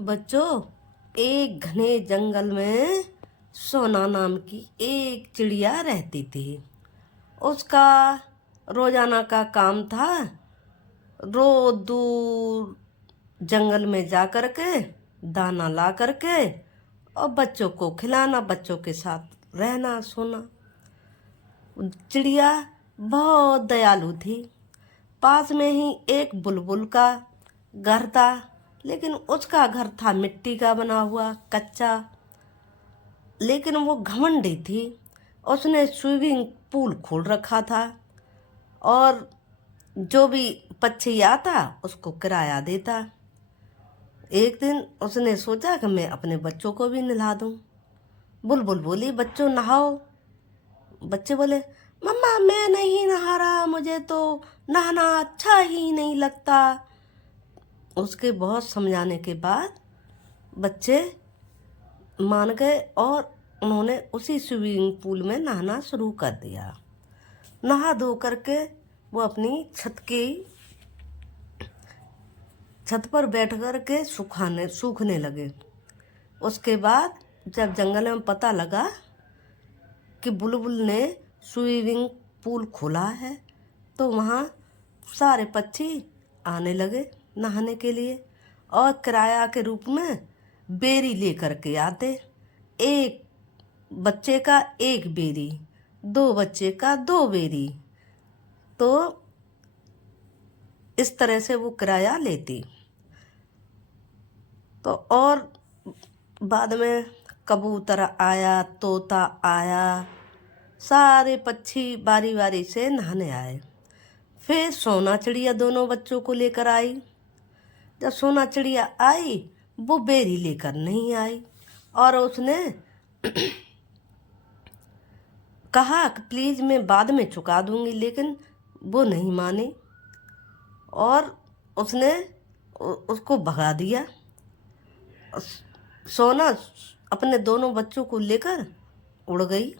बच्चों, एक घने जंगल में सोना नाम की एक चिड़िया रहती थी। उसका रोजाना का काम था रोज दूर जंगल में जा कर के दाना ला करके और बच्चों को खिलाना, बच्चों के साथ रहना सोना। चिड़िया बहुत दयालु थी। पास में ही एक बुलबुल का घर था, लेकिन उसका घर था मिट्टी का बना हुआ कच्चा। लेकिन वो घमंडी थी। उसने स्विमिंग पूल खोल रखा था और जो भी पक्षी आता उसको किराया देता। एक दिन उसने सोचा कि मैं अपने बच्चों को भी नहला दूं। बुलबुल बोली, बच्चों नहाओ। बच्चे बोले, मम्मा मैं नहीं नहा रहा, मुझे तो नहाना अच्छा ही नहीं लगता। उसके बहुत समझाने के बाद बच्चे मान गए और उन्होंने उसी स्विमिंग पूल में नहाना शुरू कर दिया। नहा धो करके वो अपनी छत पर बैठ कर के सूखने लगे। उसके बाद जब जंगल में पता लगा कि बुलबुल ने स्विमिंग पूल खोला है, तो वहाँ सारे पक्षी आने लगे नहाने के लिए और किराया के रूप में बेरी लेकर के आते। एक बच्चे का एक बेरी, दो बच्चे का दो बेरी। तो इस तरह से वो किराया लेती। तो और बाद में कबूतर आया, तोता आया, सारे पक्षी बारी बारी से नहाने आए। फिर सोना चिड़िया दोनों बच्चों को लेकर आई। जब सोना चिड़िया आई, वो बेरी लेकर नहीं आई और उसने कहा कि प्लीज़ मैं बाद में चुका दूंगी, लेकिन वो नहीं मानी और उसने उसको भगा दिया। सोना अपने दोनों बच्चों को लेकर उड़ गई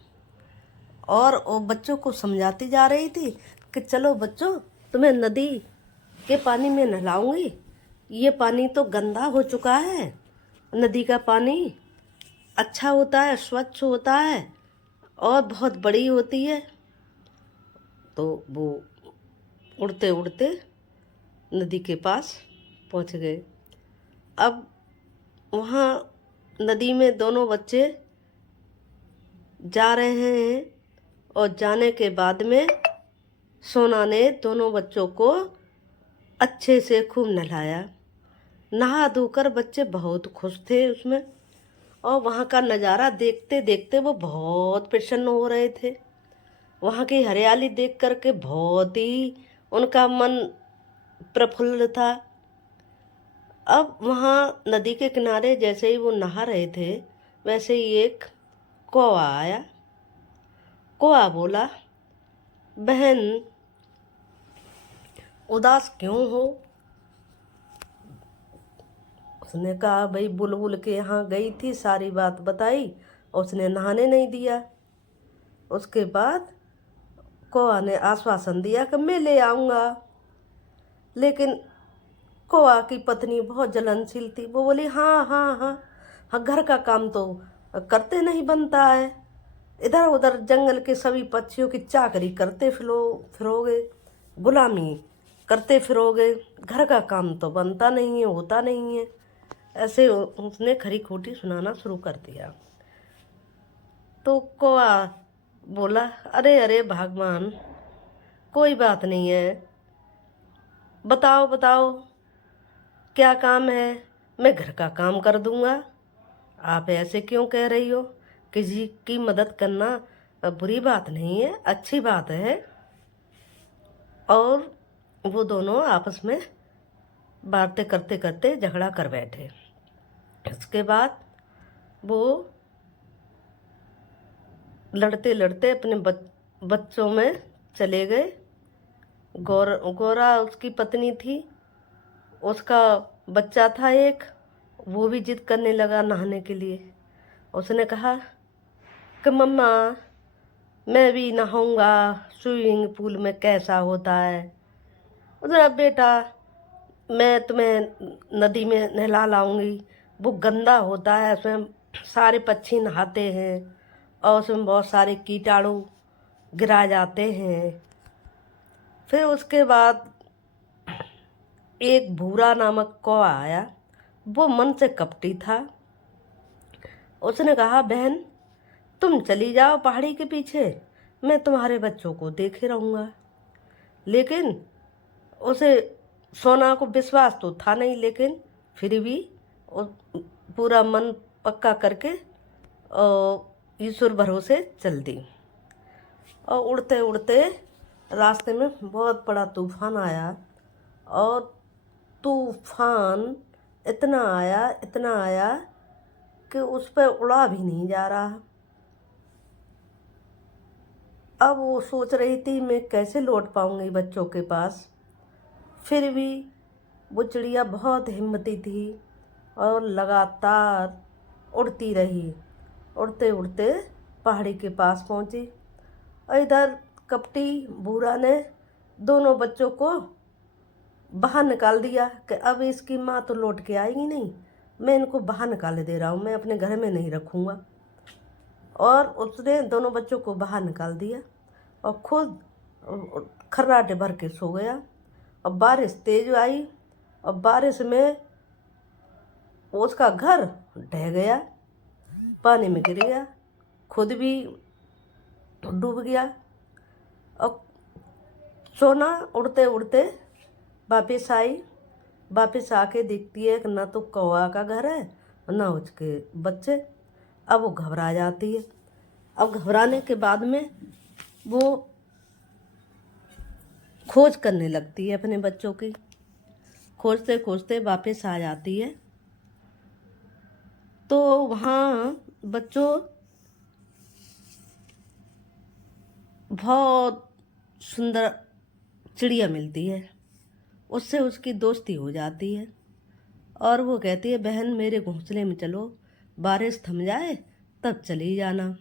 और वो बच्चों को समझाती जा रही थी कि चलो बच्चों, तुम्हें नदी के पानी में नहलाऊंगी। ये पानी तो गंदा हो चुका है। नदी का पानी अच्छा होता है, स्वच्छ होता है और बहुत बड़ी होती है। तो वो उड़ते उड़ते नदी के पास पहुंच गए। अब वहाँ नदी में दोनों बच्चे जा रहे हैं और जाने के बाद में सोना ने दोनों बच्चों को अच्छे से खूब नहलाया। नहा धोकर बच्चे बहुत खुश थे उसमें और वहाँ का नज़ारा देखते देखते वो बहुत प्रसन्न हो रहे थे। वहाँ की हरियाली देख करके बहुत ही उनका मन प्रफुल्ल था। अब वहाँ नदी के किनारे जैसे ही वो नहा रहे थे, वैसे ही एक कौवा आया। कौवा बोला, बहन उदास क्यों हो? उसने कहा, भाई बुलबुल के यहाँ गई थी, सारी बात बताई, उसने नहाने नहीं दिया। उसके बाद कौवा ने आश्वासन दिया कि मैं ले आऊँगा। लेकिन कौवा की पत्नी बहुत जलनशील थी। वो बोली, हाँ हाँ हाँ हाँ, घर का काम तो करते नहीं बनता है। इधर उधर जंगल के सभी पक्षियों की चाकरी करते फिरोगे, गुलामी करते फिरोगे, घर का काम तो बनता नहीं है, होता नहीं है। ऐसे उसने खरी खोटी सुनाना शुरू कर दिया। तो कौवा बोला, अरे अरे भगवान, कोई बात नहीं है, बताओ बताओ क्या काम है, मैं घर का काम कर दूंगा। आप ऐसे क्यों कह रही हो? किसी की मदद करना बुरी बात नहीं है, अच्छी बात है। और वो दोनों आपस में बातें करते करते झगड़ा कर बैठे। इसके बाद वो लड़ते लड़ते अपने बच्चों में चले गए। गोरा उसकी पत्नी थी, उसका बच्चा था एक, वो भी जिद करने लगा नहाने के लिए। उसने कहा कि मम्मा मैं भी नहाऊंगा, स्विमिंग पूल में कैसा होता है। उसने, अब बेटा मैं तुम्हें नदी में नहला लाऊंगी, वो गंदा होता है, उसमें सारे पक्षी नहाते हैं और उसमें बहुत सारे कीटाणु गिरा जाते हैं। फिर उसके बाद एक भूरा नामक कौवा आया, वो मन से कपटी था। उसने कहा, बहन तुम चली जाओ पहाड़ी के पीछे, मैं तुम्हारे बच्चों को देखे रहूँगा। लेकिन उसे सोना को विश्वास तो था नहीं, लेकिन फिर भी वो पूरा मन पक्का करके और ईश्वर भरोसे चल दी। और उड़ते उड़ते रास्ते में बहुत बड़ा तूफान आया, और तूफान इतना आया कि उस पर उड़ा भी नहीं जा रहा। अब वो सोच रही थी मैं कैसे लौट पाऊंगी बच्चों के पास। फिर भी वो चिड़िया बहुत हिम्मती थी और लगातार उड़ती रही। उड़ते उड़ते पहाड़ी के पास पहुंची, और इधर कपटी भूरा ने दोनों बच्चों को बाहर निकाल दिया कि अब इसकी माँ तो लौट के आएगी नहीं, मैं इनको बाहर निकाल दे रहा हूँ, मैं अपने घर में नहीं रखूँगा। और उसने दोनों बच्चों को बाहर निकाल दिया और खुद खर्राटे भर के सो गया। और बारिश तेज आई और बारिश में उसका घर ढह गया, पानी में गिर गया, खुद भी डूब गया। और सोना उड़ते उड़ते वापस आई। वापस आके देखती है कि ना तो कौवा का घर है ना उसके बच्चे। अब वो घबरा जाती है। अब घबराने के बाद में वो खोज करने लगती है अपने बच्चों की। खोजते खोजते वापस आ जाती है, तो वहाँ बच्चों बहुत सुंदर चिड़िया मिलती है, उससे उसकी दोस्ती हो जाती है। और वो कहती है, बहन मेरे घोंसले में चलो, बारिश थम जाए तब चली जाना।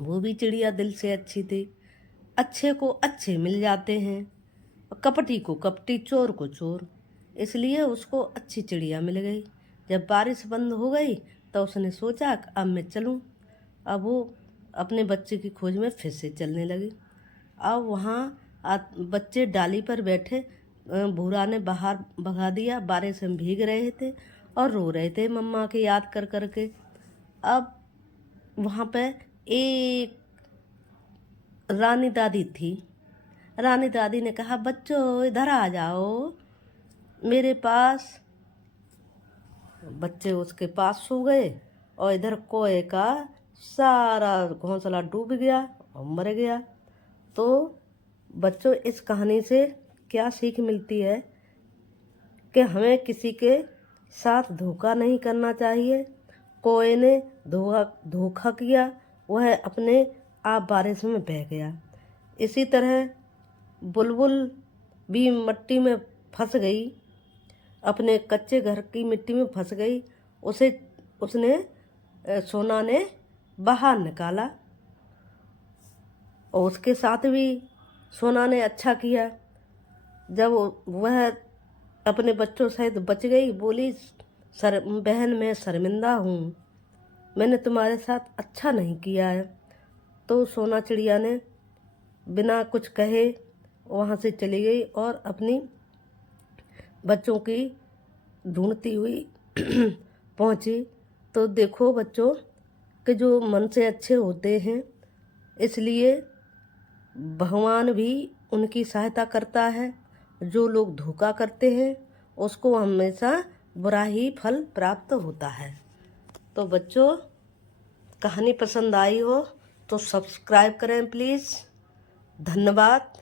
वो भी चिड़िया दिल से अच्छी थी। अच्छे को अच्छे मिल जाते हैं, कपटी को कपटी, चोर को चोर, इसलिए उसको अच्छी चिड़िया मिल गई। जब बारिश बंद हो गई तो उसने सोचा कि अब मैं चलूं। अब वो अपने बच्चे की खोज में फिर से चलने लगी। अब वहाँ बच्चे डाली पर बैठे भूरा ने बाहर भगा दिया, बारिश में भीग रहे थे और रो रहे थे मम्मा के याद कर कर के। अब वहाँ पे एक रानी दादी थी। रानी दादी ने कहा, बच्चों इधर आ जाओ मेरे पास। बच्चे उसके पास सो गए और इधर कौए का सारा घोंसला डूब गया और मर गया। तो बच्चों इस कहानी से क्या सीख मिलती है कि हमें किसी के साथ धोखा नहीं करना चाहिए। कौए ने धोखा किया, वह अपने आप बारिश में बह गया। इसी तरह बुलबुल भी मिट्टी में फंस गई, अपने कच्चे घर की मिट्टी में फंस गई। उसने सोना ने बाहर निकाला और उसके साथ भी सोना ने अच्छा किया। जब वह अपने बच्चों सहित बच गई, बोली, बहन मैं शर्मिंदा हूँ, मैंने तुम्हारे साथ अच्छा नहीं किया है। तो सोना चिड़िया ने बिना कुछ कहे वहाँ से चली गई और अपनी बच्चों की ढूंढती हुई पहुँची। तो देखो बच्चों कि जो मन से अच्छे होते हैं, इसलिए भगवान भी उनकी सहायता करता है। जो लोग धोखा करते हैं उसको हमेशा बुरा ही फल प्राप्त होता है। तो बच्चों कहानी पसंद आई हो तो सब्सक्राइब करें प्लीज़। धन्यवाद।